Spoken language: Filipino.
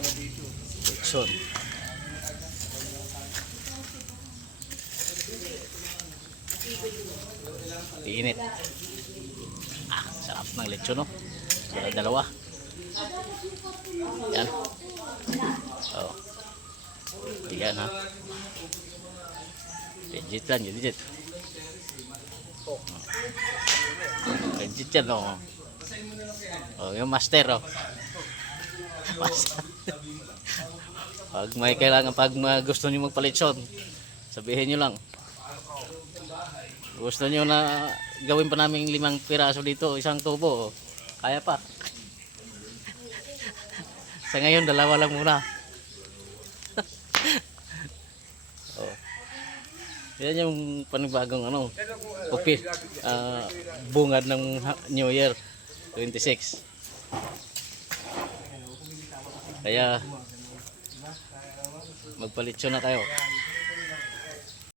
Lechon. Init. Sarap ng lechon, no? Dalawa. Yan. Oh. Yan, ha. Legit lang, legit. Legit yan, oh. Oh, yung master, oh. Master. Pag may kailangan, pag gusto niyo magpalechon, sabihin niyo lang. Gusto niyo na gawin pa namin 5 piraso dito, isang tubo, oh. Kaya pa. Sa ngayon, 2 lang muna. Oh. Yan yung panibagong ano, bungad ng New Year 26. Kaya magpalitsyon na tayo.